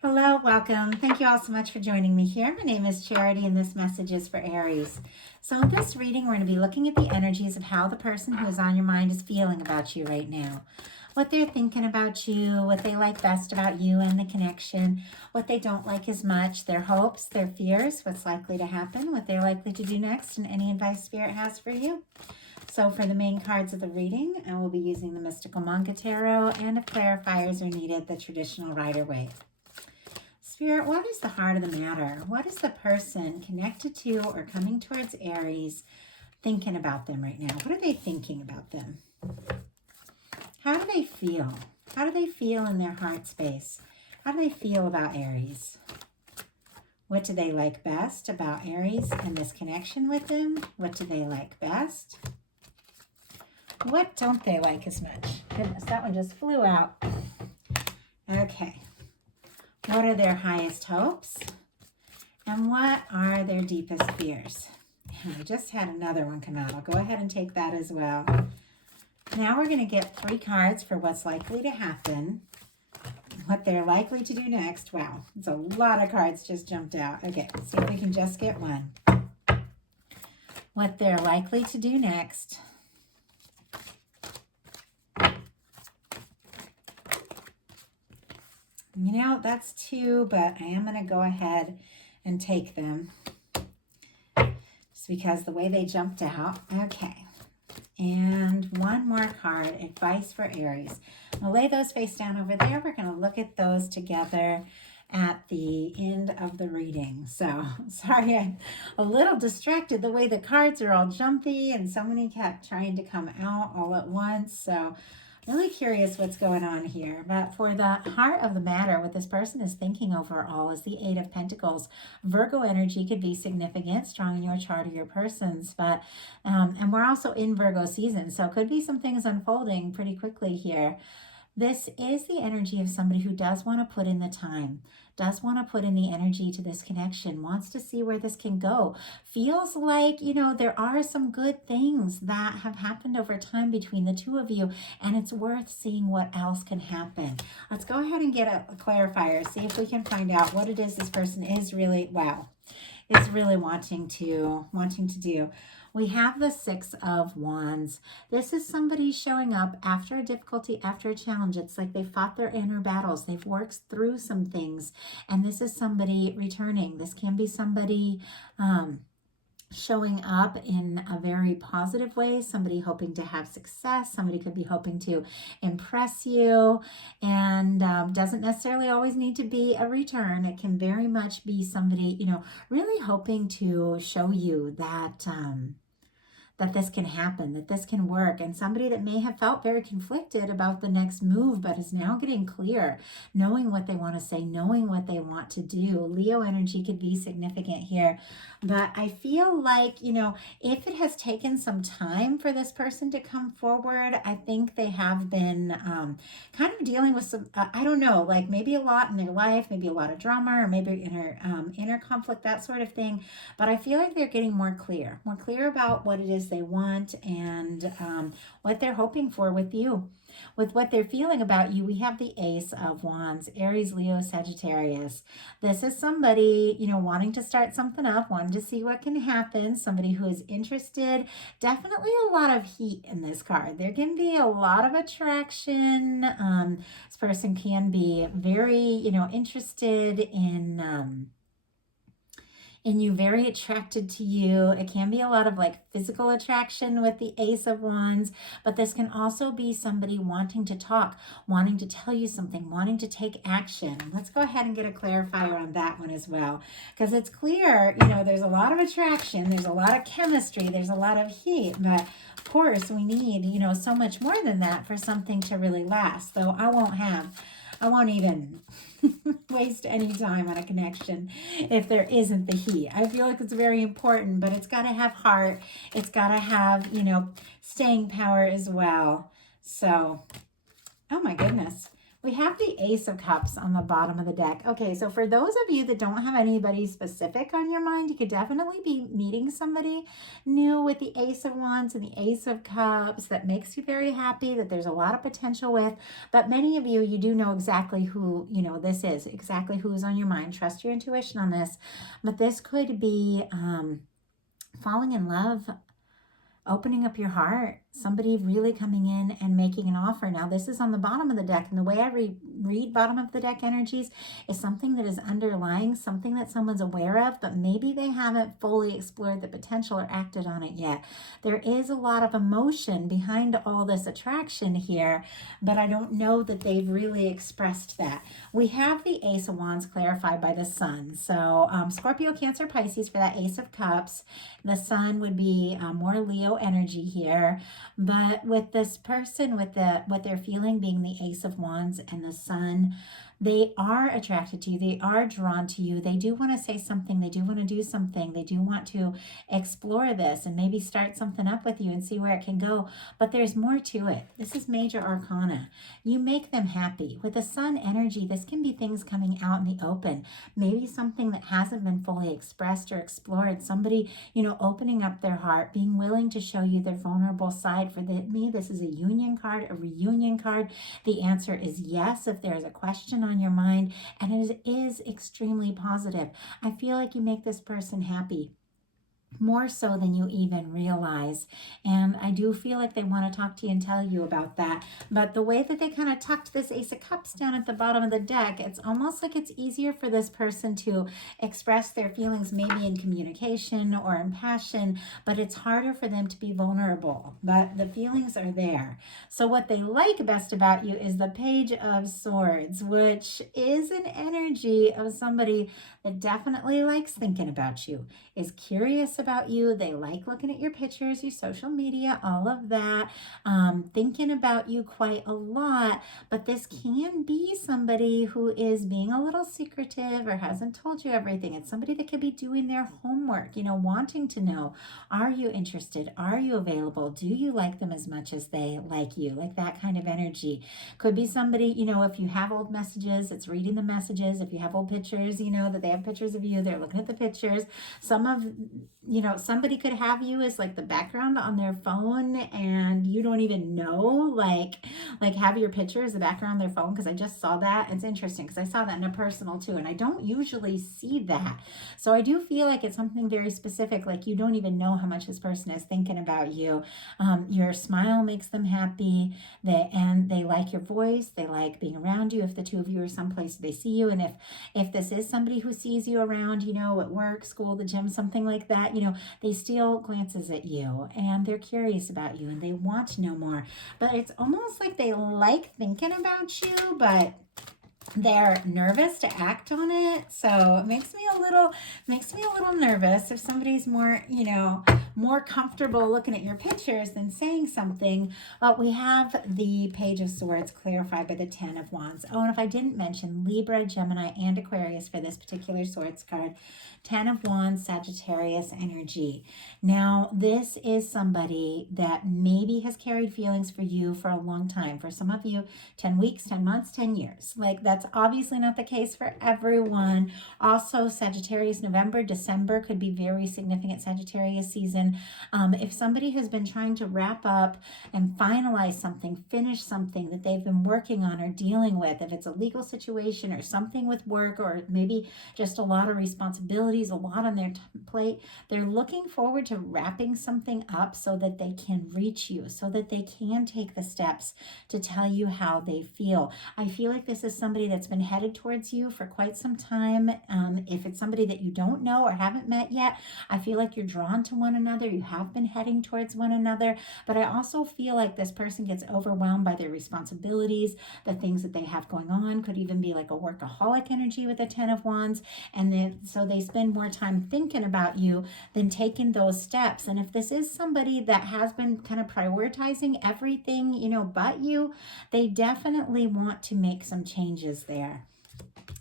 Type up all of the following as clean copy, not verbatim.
Hello, welcome. Thank you all so much for joining me here. My name is Charity and this message is for Aries. So in this reading, we're going to be looking at the energies of how the person who is on your mind is feeling about you right now. What they're thinking about you, what they like best about you and the connection, what they don't like as much, their hopes, their fears, what's likely to happen, what they're likely to do next, and any advice Spirit has for you. So for the main cards of the reading, I will be using the Mystical Manga Tarot, and if clarifiers are needed, the traditional Rider-Waite. Spirit, what is the heart of the matter? What is the person connected to or coming towards Aries thinking about them right now? What are they thinking about them? How do they feel? How do they feel in their heart space? How do they feel about Aries? What do they like best about Aries and this connection with them? What do they like best? What don't they like as much? Goodness, that one just flew out. Okay. What are their highest hopes? And what are their deepest fears? And I just had another one come out. I'll go ahead and take that as well. Now we're going to get 3 cards for what's likely to happen, what they're likely to do next. Wow, it's a lot of cards just jumped out. Okay, let's see if we can just get one. What they're likely to do next. You know, that's 2, but I am going to go ahead and take them just because the way they jumped out. Okay. And one more card, advice for Aries. I'll lay those face down over there. We're going to look at those together at the end of the reading. So, sorry, I'm a little distracted the way the cards are all jumpy and so many kept trying to come out all at once. So, really curious what's going on here. But for the heart of the matter, what this person is thinking overall is the 8 of Pentacles. Virgo energy could be significant, strong in your chart or your person's, but and we're also in Virgo season, so it could be some things unfolding pretty quickly here. This is the energy of somebody who does want to put in the time, does want to put in the energy to this connection, wants to see where this can go. Feels like, you know, there are some good things that have happened over time between the two of you, and it's worth seeing what else can happen. Let's go ahead and get a clarifier, see if we can find out what it is this person is really, is really wanting to do. We have the 6 of Wands. This is somebody showing up after a difficulty, after a challenge. It's like they fought their inner battles. They've worked through some things. And this is somebody returning. This can be somebody showing up in a very positive way, somebody hoping to have success, somebody could be hoping to impress you, and doesn't necessarily always need to be a return. It can very much be somebody, you know, really hoping to show you that that this can happen, that this can work, and somebody that may have felt very conflicted about the next move, but is now getting clear, knowing what they want to say, knowing what they want to do. Leo energy could be significant here, but I feel like, you know, if it has taken some time for this person to come forward, I think they have been kind of dealing with some, I don't know, like maybe a lot in their life, maybe a lot of drama, or maybe inner conflict, that sort of thing. But I feel like they're getting more clear about what it is they want and what they're hoping for with you. With what they're feeling about you, we have the Ace of Wands, Aries, Leo, Sagittarius. This is somebody, you know, wanting to start something up, wanting to see what can happen, somebody who is interested. Definitely a lot of heat in this card. There can be a lot of attraction. This person can be very, you know, interested in you, very attracted to you. It can be a lot of like physical attraction with the Ace of Wands, but this can also be somebody wanting to talk, wanting to tell you something, wanting to take action. Let's go ahead and get a clarifier on that one as well, because it's clear, you know, there's a lot of attraction, there's a lot of chemistry, there's a lot of heat, but of course we need, you know, so much more than that for something to really last. So I won't even waste any time on a connection if there isn't the heat. I feel like it's very important, but it's got to have heart. It's got to have, you know, staying power as well. So, oh my goodness. We have the Ace of Cups on the bottom of the deck. Okay, so for those of you that don't have anybody specific on your mind, you could definitely be meeting somebody new with the Ace of Wands and the Ace of Cups that makes you very happy, that there's a lot of potential with. But many of you, you do know exactly who, this is, exactly who's on your mind. Trust your intuition on this. But this could be falling in love, opening up your heart, somebody really coming in and making an offer. Now, this is on the bottom of the deck, and the way I read bottom of the deck energies is something that is underlying, something that someone's aware of, but maybe they haven't fully explored the potential or acted on it yet. There is a lot of emotion behind all this attraction here, but I don't know that they've really expressed that. We have the Ace of Wands clarified by the Sun. So Scorpio, Cancer, Pisces for that Ace of Cups. The Sun would be more Leo energy here. But with this person, with what they're feeling being the Ace of Wands and the Sun, they are attracted to you. They are drawn to you. They do want to say something. They do want to do something. They do want to explore this and maybe start something up with you and see where it can go. But there's more to it. This is major arcana. You make them happy. With the Sun energy, this can be things coming out in the open. Maybe something that hasn't been fully expressed or explored. Somebody, opening up their heart, being willing to show you their vulnerable side. For me, this is a union card, a reunion card. The answer is yes if there's a question on your mind, and it is extremely positive. I feel like you make this person happy, more so than you even realize. And I do feel like they want to talk to you and tell you about that. But the way that they kind of tucked this Ace of Cups down at the bottom of the deck, it's almost like it's easier for this person to express their feelings maybe in communication or in passion, but it's harder for them to be vulnerable. But the feelings are there. So what they like best about you is the Page of Swords, which is an energy of somebody that definitely likes thinking about you, is curious about you. They like looking at your pictures, your social media, all of that, thinking about you quite a lot. But this can be somebody who is being a little secretive or hasn't told you everything. It's somebody that could be doing their homework, wanting to know, are you interested? Are you available? Do you like them as much as they like you? Like that kind of energy. Could be somebody, if you have old messages, it's reading the messages. If you have old pictures, that they have pictures of you, they're looking at the pictures. Somebody could have you as like the background on their phone, and you don't even know, like have your picture as the background on their phone, because I just saw that. It's interesting because I saw that in a personal too, and I don't usually see that. So I do feel like it's something very specific, like you don't even know how much this person is thinking about you. Your smile makes them happy, and they like your voice, they like being around you. If the two of you are someplace they see you, and if this is somebody who sees you around, at work, school, the gym, something like that, they steal glances at you, and they're curious about you, and they want to know more. But it's almost like they like thinking about you, but they're nervous to act on it. So it makes me a little nervous if somebody's more, more comfortable looking at your pictures than saying something. But we have the Page of Swords clarified by the Ten of Wands. Oh, and if I didn't mention Libra, Gemini, and Aquarius for this particular swords card, Ten of Wands, Sagittarius energy. Now, this is somebody that maybe has carried feelings for you for a long time. For some of you, 10 weeks, 10 months, 10 years. Like, that's obviously not the case for everyone. Also, Sagittarius, November, December could be very significant Sagittarius season. If somebody has been trying to wrap up and finalize something, finish something that they've been working on or dealing with, if it's a legal situation or something with work, or maybe just a lot of responsibilities, a lot on their plate, they're looking forward to wrapping something up so that they can reach you, so that they can take the steps to tell you how they feel. I feel like this is somebody that's been headed towards you for quite some time. If it's somebody that you don't know or haven't met yet, I feel like you're drawn to one another. You have been heading towards one another, but I also feel like this person gets overwhelmed by their responsibilities, the things that they have going on. Could even be like a workaholic energy with a Ten of Wands, and then so they spend more time thinking about you than taking those steps. And if this is somebody that has been kind of prioritizing everything, but you, they definitely want to make some changes there.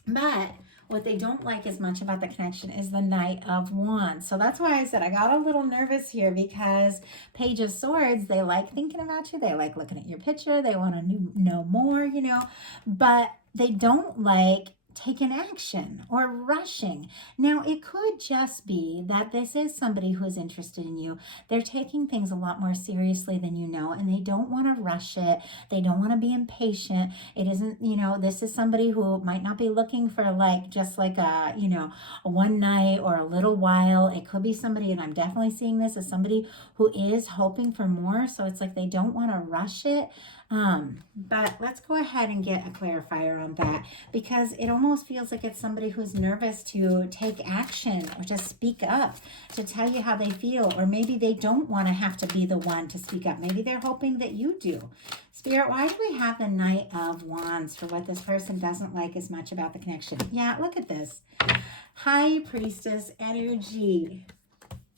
But what they don't like as much about the connection is the Knight of Wands. So that's why I said I got a little nervous here, because Page of Swords, they like thinking about you. They like looking at your picture. They want to know more, you know, but they don't like taking action or rushing. Now, it could just be that this is somebody who is interested in you. They're taking things a lot more seriously than you know, and they don't want to rush it. They don't want to be impatient. It isn't, you know, this is somebody who might not be looking for like, just like a, you know, a one night or a little while. It could be somebody, and I'm definitely seeing this as somebody who is hoping for more. So it's like they don't want to rush it. But let's go ahead and get a clarifier on that, because it almost feels like it's somebody who's nervous to take action or to speak up, to tell you how they feel, or maybe they don't want to have to be the one to speak up. Maybe they're hoping that you do. Spirit, why do we have the Knight of Wands for what this person doesn't like as much about the connection? Yeah, look at this. High Priestess energy.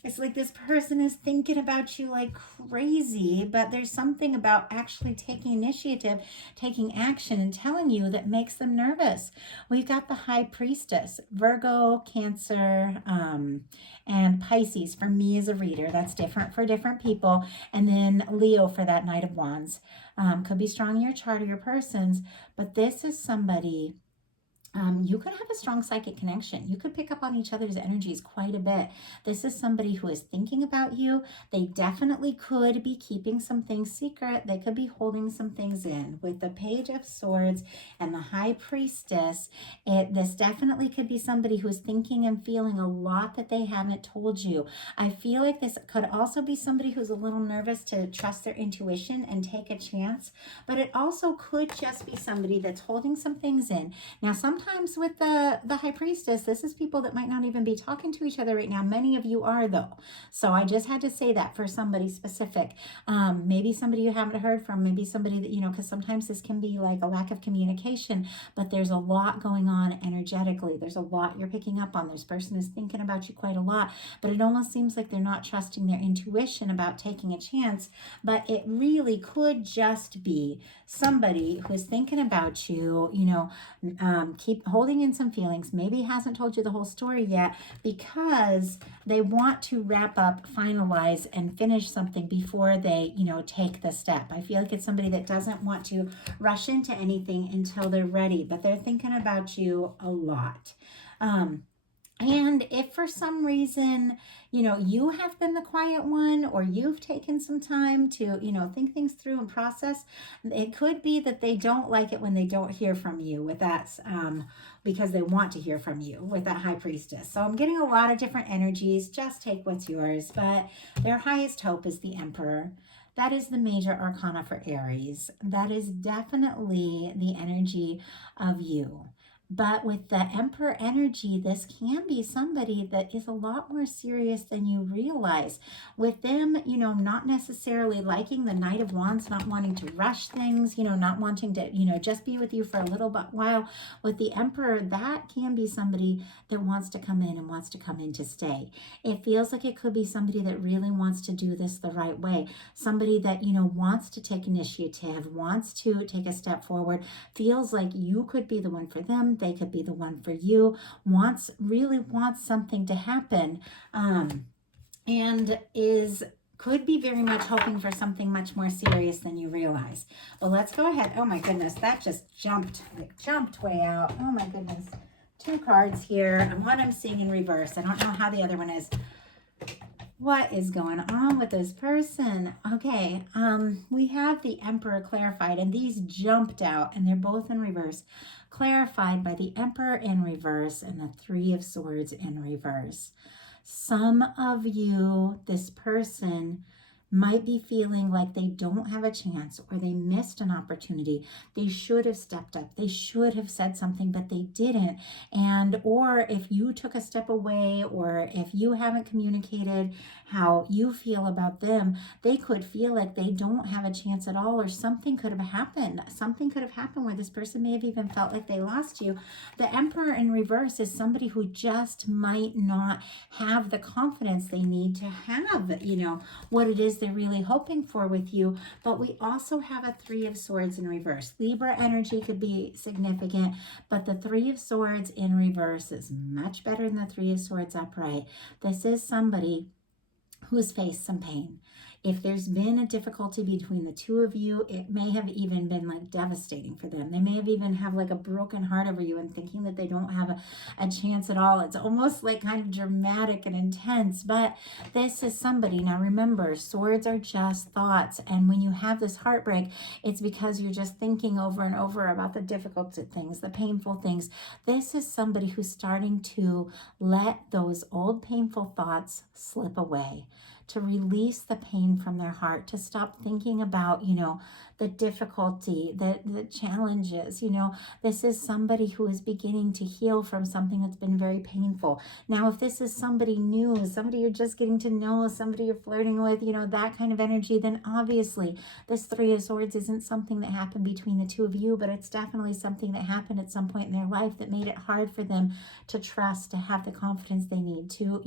It's like this person is thinking about you like crazy, but there's something about actually taking initiative, taking action, and telling you that makes them nervous. We've got the High Priestess, Virgo, Cancer, and Pisces for me as a reader. That's different for different people. And then Leo for that Knight of Wands. Could be strong in your chart or your person's, but this is somebody. You could have a strong psychic connection. You could pick up on each other's energies quite a bit. This is somebody who is thinking about you. They definitely could be keeping some things secret. They could be holding some things in. With the Page of Swords and the High Priestess, this definitely could be somebody who's thinking and feeling a lot that they haven't told you. I feel like this could also be somebody who's a little nervous to trust their intuition and take a chance, but it also could just be somebody that's holding some things in. Now, sometimes with the High Priestess, this is people that might not even be talking to each other right now. Many of you are, though. So I just had to say that for somebody specific. Maybe somebody you haven't heard from, maybe somebody that, you know, because sometimes this can be like a lack of communication, but there's a lot going on energetically. There's a lot you're picking up on. This person is thinking about you quite a lot, but it almost seems like they're not trusting their intuition about taking a chance. But it really could just be somebody who is thinking about you, you know, keep holding in some feelings, maybe hasn't told you the whole story yet, because they want to wrap up, finalize, and finish something before they, you know, take the step. I feel like it's somebody that doesn't want to rush into anything until they're ready, but they're thinking about you a lot. And if for some reason, you know, you have been the quiet one, or you've taken some time to, you know, think things through and process, it could be that they don't like it when they don't hear from you with that, because they want to hear from you with that High Priestess. So I'm getting a lot of different energies. Just take what's yours. But their highest hope is the Emperor. That is the major arcana for Aries. That is definitely the energy of you. But with the Emperor energy, this can be somebody that is a lot more serious than you realize. With them, you know, not necessarily liking the Knight of Wands, not wanting to rush things, you know, not wanting to, you know, just be with you for a little while. With the Emperor, that can be somebody that wants to come in and wants to come in to stay. It feels like it could be somebody that really wants to do this the right way. Somebody that, you know, wants to take initiative, wants to take a step forward, feels like you could be the one for them. They could be the one for you, really wants something to happen, and could be very much hoping for something much more serious than you realize. Well, let's go ahead. Oh my goodness, that just jumped way out. Oh my goodness. 2 cards here, and one I'm seeing in reverse. I don't know how the other one is. What is going on with this person? Okay, we have the Emperor clarified, and these jumped out, and they're both in reverse. Clarified by the Emperor in reverse and the 3 of Swords in reverse. Some of you, this person, might be feeling like they don't have a chance, or they missed an opportunity. They should have stepped up. They should have said something, but they didn't. Or if you took a step away, or if you haven't communicated how you feel about them, they could feel like they don't have a chance at all, or something could have happened. Something could have happened where this person may have even felt like they lost you. The Emperor in reverse is somebody who just might not have the confidence they need to have, you know, what it is they're really hoping for with you. But we also have a Three of Swords in reverse. Libra energy could be significant, but the Three of Swords in reverse is much better than the Three of Swords upright. This is somebody who's faced some pain. If there's been a difficulty between the two of you, it may have even been like devastating for them. They may have even have like a broken heart over you and thinking that they don't have a chance at all. It's almost like kind of dramatic and intense, but this is somebody. Now remember, swords are just thoughts. And when you have this heartbreak, it's because you're just thinking over and over about the difficult things, the painful things. This is somebody who's starting to let those old painful thoughts slip away, to release the pain from their heart, to stop thinking about, the difficulty, the challenges. This is somebody who is beginning to heal from something that's been very painful. Now, if this is somebody new, somebody you're just getting to know, somebody you're flirting with, that kind of energy, then obviously this Three of Swords isn't something that happened between the two of you, but it's definitely something that happened at some point in their life that made it hard for them to trust, to have the confidence they need, to,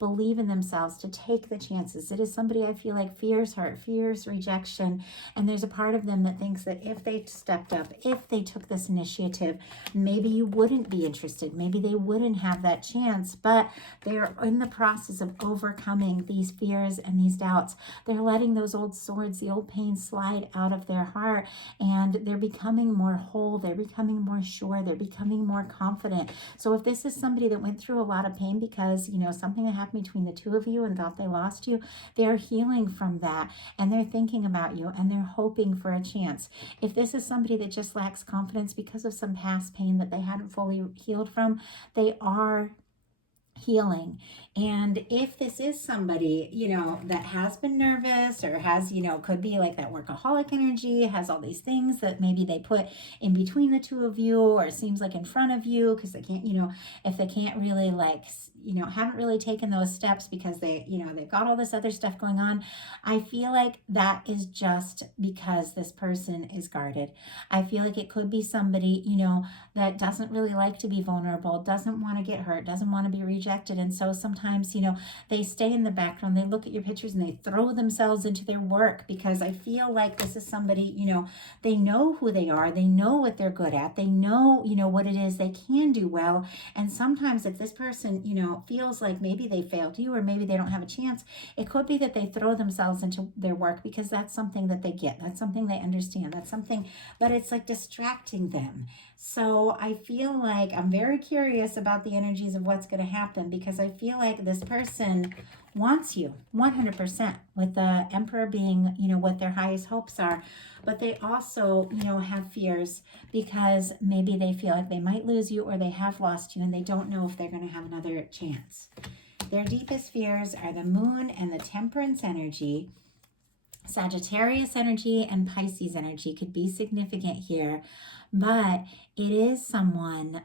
believe in themselves, to take the chances. It is somebody I feel like fears hurt, fears rejection, and there's a part of them that thinks that if they stepped up, if they took this initiative, maybe you wouldn't be interested, maybe they wouldn't have that chance, but they're in the process of overcoming these fears and these doubts. They're letting those old swords, the old pain slide out of their heart, and they're becoming more whole, they're becoming more sure, they're becoming more confident. So if this is somebody that went through a lot of pain because, something that happened between the two of you and thought they lost you, they're healing from that, and they're thinking about you, and they're hoping for a chance. If this is somebody that just lacks confidence because of some past pain that they hadn't fully healed from, they are healing. And if this is somebody, that has been nervous or has, could be like that workaholic energy, has all these things that maybe they put in between the two of you, or it seems like in front of you because they can't, if they can't really haven't really taken those steps because they've got all this other stuff going on. I feel like that is just because this person is guarded. I feel like it could be somebody, that doesn't really like to be vulnerable, doesn't want to get hurt, doesn't want to be rejected. And so sometimes, they stay in the background, they look at your pictures and they throw themselves into their work, because I feel like this is somebody, they know who they are, they know what they're good at, they know, what it is they can do well. And sometimes if this person, feels like maybe they failed you or maybe they don't have a chance, it could be that they throw themselves into their work because that's something that they get, that's something they understand, that's something, but it's like distracting them. So I feel like I'm very curious about the energies of what's going to happen, because I feel like this person wants you 100%, with the Emperor being, what their highest hopes are. But they also, have fears because maybe they feel like they might lose you or they have lost you and they don't know if they're going to have another chance. Their deepest fears are the Moon and the Temperance energy. Sagittarius energy and Pisces energy could be significant here, but it is someone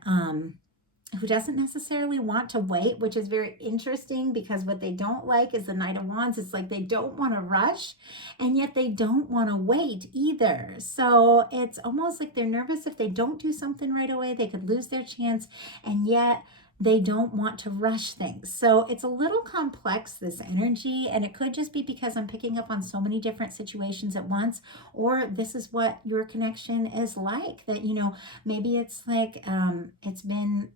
who doesn't necessarily want to wait, which is very interesting, because what they don't like is the Knight of Wands. It's like they don't want to rush, and yet they don't want to wait either. So it's almost like they're nervous if they don't do something right away, they could lose their chance, and yet they don't want to rush things. So it's a little complex, this energy, and it could just be because I'm picking up on so many different situations at once, or this is what your connection is like, that, maybe it's like, it's been,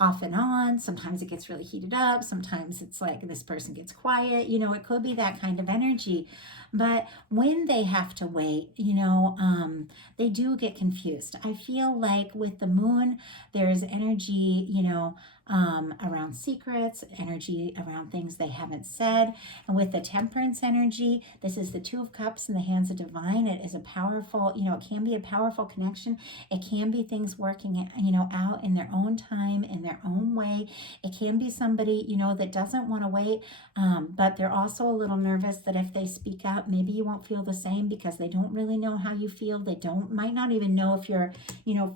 off and on. Sometimes it gets really heated up. Sometimes it's like this person gets quiet, it could be that kind of energy. But when they have to wait, they do get confused. I feel like with the Moon, there's energy, around secrets, energy around things they haven't said. And with the Temperance energy, this is the Two of Cups in the hands of Divine. It is a powerful, it can be a powerful connection. It can be things working, out in their own time, in their own way. It can be somebody, that doesn't want to wait, but they're also a little nervous that if they speak out, maybe you won't feel the same, because they don't really know how you feel. They might not even know if you're,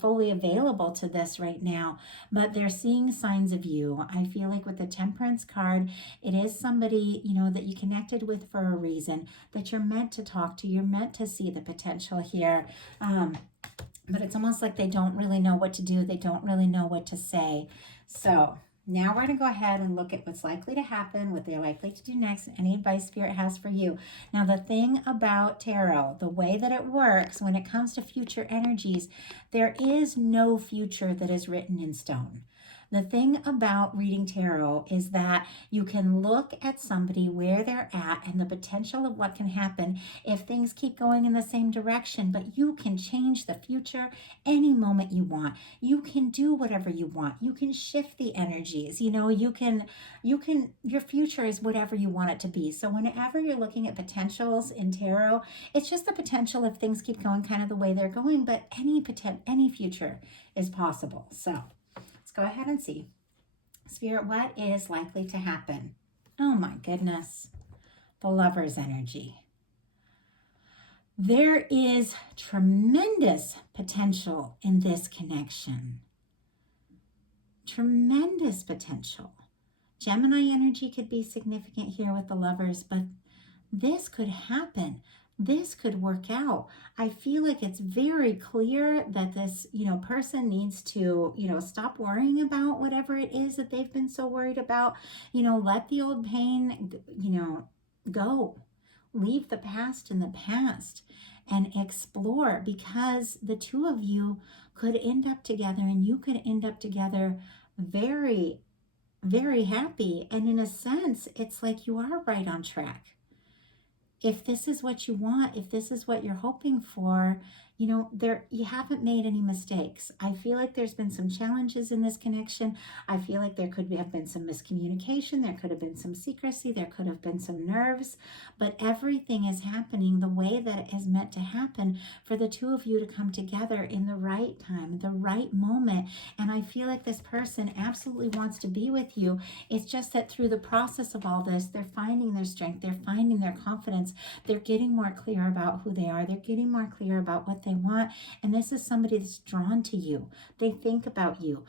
fully available to this right now, but they're seeing signs of you. I feel like with the Temperance card, it is somebody, that you connected with for a reason, that you're meant to talk to, you're meant to see the potential here. But it's almost like they don't really know what to do. They don't really know what to say. So Now we're going to go ahead and look at what's likely to happen, what they're likely to do next, and any advice Spirit has for you. Now, the thing about tarot, the way that it works when it comes to future energies, there is no future that is written in stone. The thing about reading tarot is that you can look at somebody where they're at and the potential of what can happen if things keep going in the same direction, but you can change the future any moment you want. You can do whatever you want. You can shift the energies. Your future is whatever you want it to be. So whenever you're looking at potentials in tarot, it's just the potential if things keep going kind of the way they're going, but any future is possible. So let's go ahead and see. Spirit, what is likely to happen? Oh my goodness. The Lover's energy. There is tremendous potential in this connection. Tremendous potential. Gemini energy could be significant here with the Lovers, but this could happen. This could work out. I feel like it's very clear that this, person needs to, stop worrying about whatever it is that they've been so worried about. Let the old pain, go. Leave the past in the past and explore, because the two of you could end up together and you could end up together very, very happy. And in a sense, it's like you are right on track. If this is what you want, if this is what you're hoping for, you haven't made any mistakes. I feel like there's been some challenges in this connection. I feel like there could have been some miscommunication. There could have been some secrecy. There could have been some nerves. But everything is happening the way that it is meant to happen for the two of you to come together in the right time, the right moment. And I feel like this person absolutely wants to be with you. It's just that through the process of all this, they're finding their strength. They're finding their confidence. They're getting more clear about who they are. They're getting more clear about what they want. And this is somebody that's drawn to you. They think about you.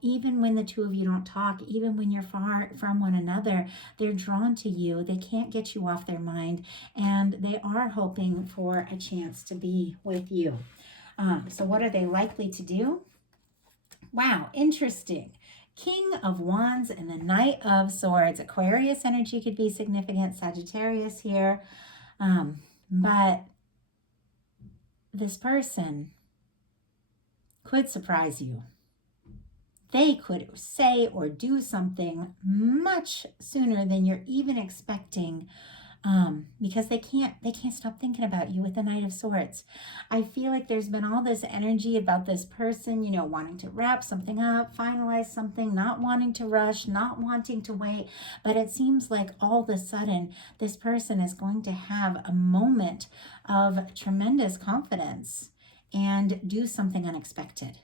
Even when the two of you don't talk, even when you're far from one another, they're drawn to you. They can't get you off their mind. And they are hoping for a chance to be with you. So what are they likely to do? Wow, interesting. King of Wands and the Knight of Swords. Aquarius energy could be significant. Sagittarius here. But this person could surprise you. They could say or do something much sooner than you're even expecting. Because they can't stop thinking about you with the Knight of Swords. I feel like there's been all this energy about this person, wanting to wrap something up, finalize something, not wanting to rush, not wanting to wait. But it seems like all of a sudden, this person is going to have a moment of tremendous confidence and do something unexpected.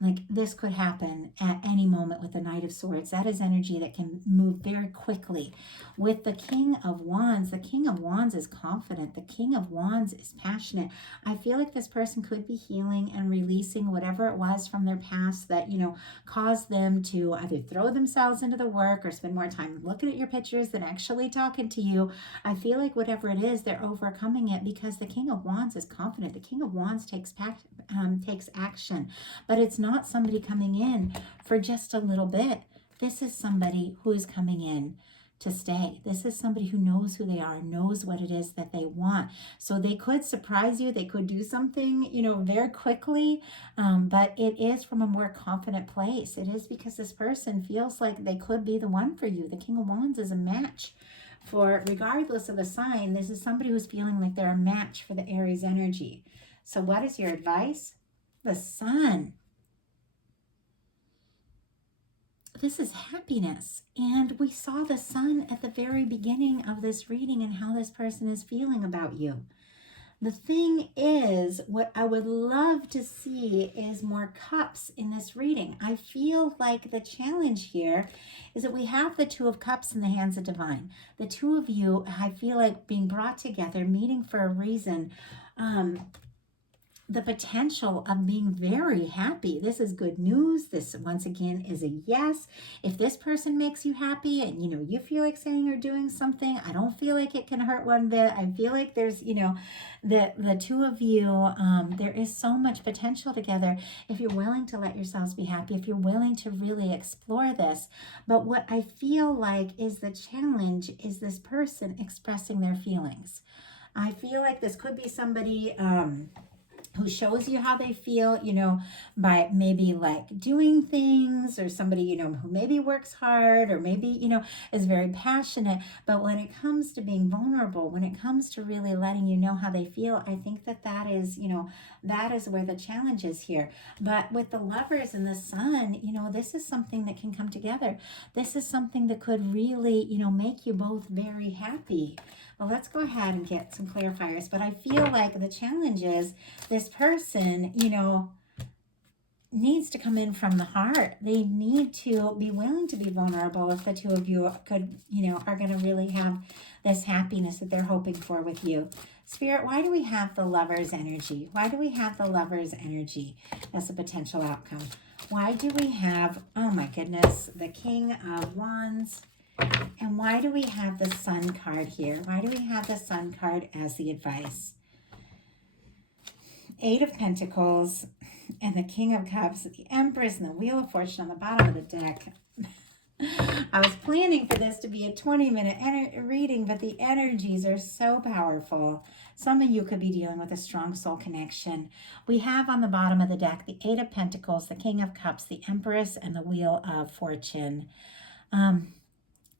Like this could happen at any moment with the Knight of Swords. That is energy that can move very quickly. With the King of Wands is confident. The King of Wands is passionate. I feel like this person could be healing and releasing whatever it was from their past that, caused them to either throw themselves into the work or spend more time looking at your pictures than actually talking to you. I feel like whatever it is, they're overcoming it because the King of Wands is confident. The King of Wands takes action, but it's not somebody coming in for just a little bit. This is somebody who is coming in to stay. This is somebody who knows who they are, knows what it is that they want. So they could surprise you. They could do something, very quickly, but it is from a more confident place. It is because this person feels like they could be the one for you. The King of Wands is a match for, regardless of the sign, this is somebody who's feeling like they're a match for the Aries energy. So what is your advice? The Sun. This is happiness. And we saw the Sun at the very beginning of this reading and how this person is feeling about you. The thing is, what I would love to see is more cups in this reading. I feel like the challenge here is that we have the Two of Cups in the hands of divine. The two of you, I feel like being brought together, meeting for a reason. the potential of being very happy. This is good news. This, once again, is a yes. If this person makes you happy and, you feel like saying or doing something, I don't feel like it can hurt one bit. I feel like there's, the two of you, there is so much potential together if you're willing to let yourselves be happy, if you're willing to really explore this. But what I feel like is the challenge is this person expressing their feelings. I feel like this could be somebody, who shows you how they feel, by maybe like doing things, or somebody, who maybe works hard, or maybe, is very passionate. But when it comes to being vulnerable, when it comes to really letting you know how they feel, I think that is, that is where the challenge is here. But with the Lovers and the Sun, this is something that can come together. This is something that could really, make you both very happy. Well, let's go ahead and get some clarifiers. But I feel like the challenge is this person, needs to come in from the heart. They need to be willing to be vulnerable if the two of you could, are going to really have this happiness that they're hoping for with you. Spirit, why do we have the Lover's energy? Why do we have the Lover's energy as a potential outcome? Why do we have, oh my goodness, the King of Wands? And why do we have the Sun card here? Why do we have the Sun card as the advice? Eight of Pentacles and the King of Cups, the Empress, and the Wheel of Fortune on the bottom of the deck. I was planning for this to be a 20-minute reading, but the energies are so powerful. Some of you could be dealing with a strong soul connection. We have on the bottom of the deck the Eight of Pentacles, the King of Cups, the Empress, and the Wheel of Fortune.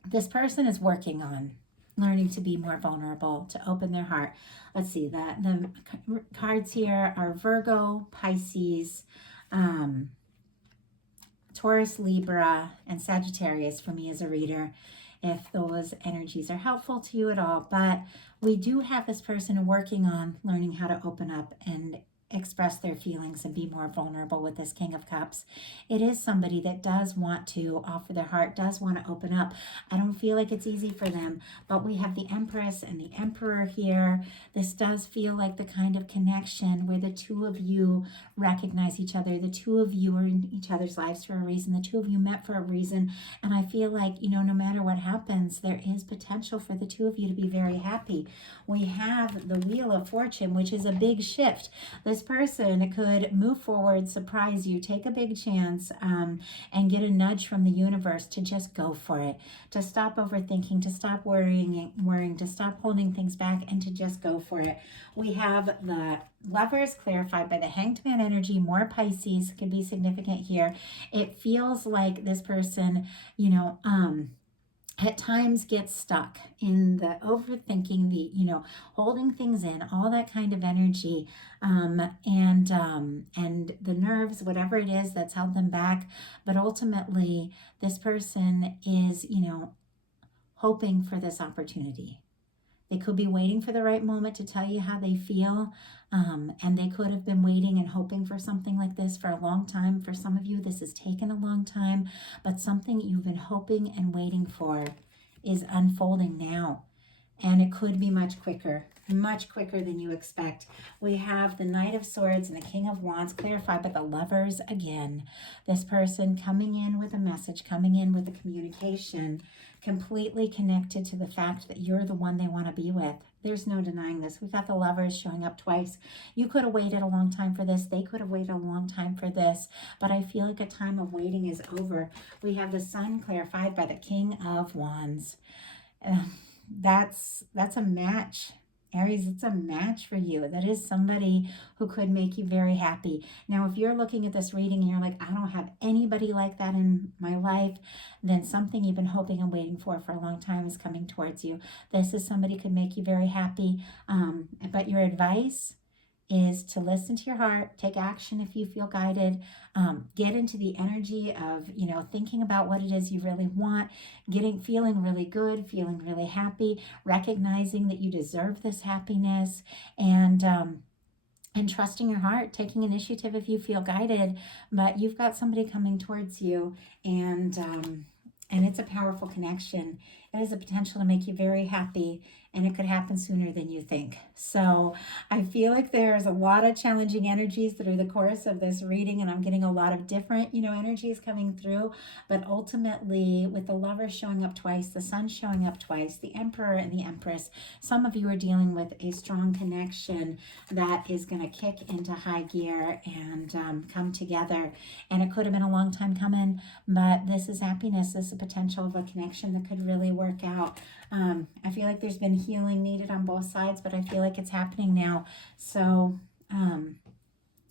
This person is working on learning to be more vulnerable, to open their heart. Let's see, the cards here are Virgo, Pisces, Taurus, Libra, and Sagittarius for me as a reader, if those energies are helpful to you at all. But we do have this person working on learning how to open up and express their feelings and be more vulnerable with this King of Cups. It is somebody that does want to offer their heart, does want to open up. I don't feel like it's easy for them, but we have the Empress and the Emperor here. This does feel like the kind of connection where the two of you recognize each other. The two of you are in each other's lives for a reason. The two of you met for a reason. And I feel like, no matter what happens, there is potential for the two of you to be very happy. We have the Wheel of Fortune, which is a big shift. This person could move forward, surprise you, take a big chance, and get a nudge from the universe to just go for it, to stop overthinking, to stop worrying, to stop holding things back, and to just go for it. We have the Lovers clarified by the Hanged Man energy. More Pisces could be significant here. It feels like this person, at times gets stuck in the overthinking, the holding things in, all that kind of energy, and the nerves, whatever it is that's held them back. But ultimately, this person is hoping for this opportunity. They could be waiting for the right moment to tell you how they feel, and they could have been waiting and hoping for something like this for a long time. For some of you, this has taken a long time, but something you've been hoping and waiting for is unfolding now, and it could be much quicker than you expect. We have the Knight of Swords and the King of Wands clarified by the Lovers again. This person coming in with a message, coming in with a communication, completely connected to the fact that you're the one they want to be with. There's no denying this. We've got the Lovers showing up twice. You could have waited a long time for this. They could have waited a long time for this. But I feel like a time of waiting is over. We have the Sun clarified by the King of Wands. That's a match. Aries, it's a match for you. That is somebody who could make you very happy. Now, if you're looking at this reading and you're like, I don't have anybody like that in my life, then something you've been hoping and waiting for a long time is coming towards you. This is somebody who could make you very happy. But your advice is to listen to your heart, take action if you feel guided, get into the energy of, thinking about what it is you really want, feeling really good, feeling really happy, recognizing that you deserve this happiness, and trusting your heart, taking initiative if you feel guided. But you've got somebody coming towards you, and it's a powerful connection. it has the potential to make you very happy, and it could happen sooner than you think. So I feel like there's a lot of challenging energies through the course of this reading, and I'm getting a lot of different, energies coming through. But ultimately, with the Lover showing up twice, the Sun showing up twice, the Emperor and the Empress, some of you are dealing with a strong connection that is going to kick into high gear and come together. And it could have been a long time coming, but this is happiness. This is the potential of a connection that could really work out. I feel like there's been healing needed on both sides, but I feel like it's happening now. So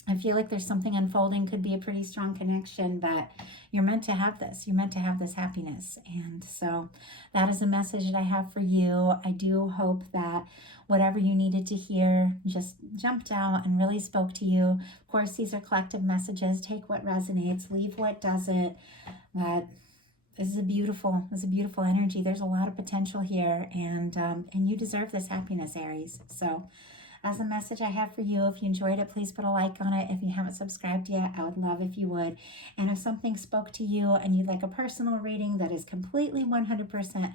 I feel like there's something unfolding, could be a pretty strong connection, but you're meant to have this. You're meant to have this happiness. And so that is a message that I have for you. I do hope that whatever you needed to hear just jumped out and really spoke to you. Of course, these are collective messages. Take what resonates, leave what doesn't. But this is a beautiful energy. There's a lot of potential here, and you deserve this happiness, Aries. So as a message I have for you, if you enjoyed it, please put a like on it. If you haven't subscribed yet, I would love if you would. And if something spoke to you and you'd like a personal reading that is completely 100%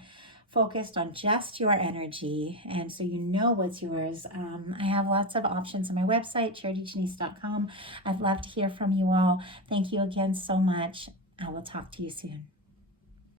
focused on just your energy, and so you know what's yours, I have lots of options on my website, charityjanice.com. I'd love to hear from you all. Thank you again so much. I will talk to you soon.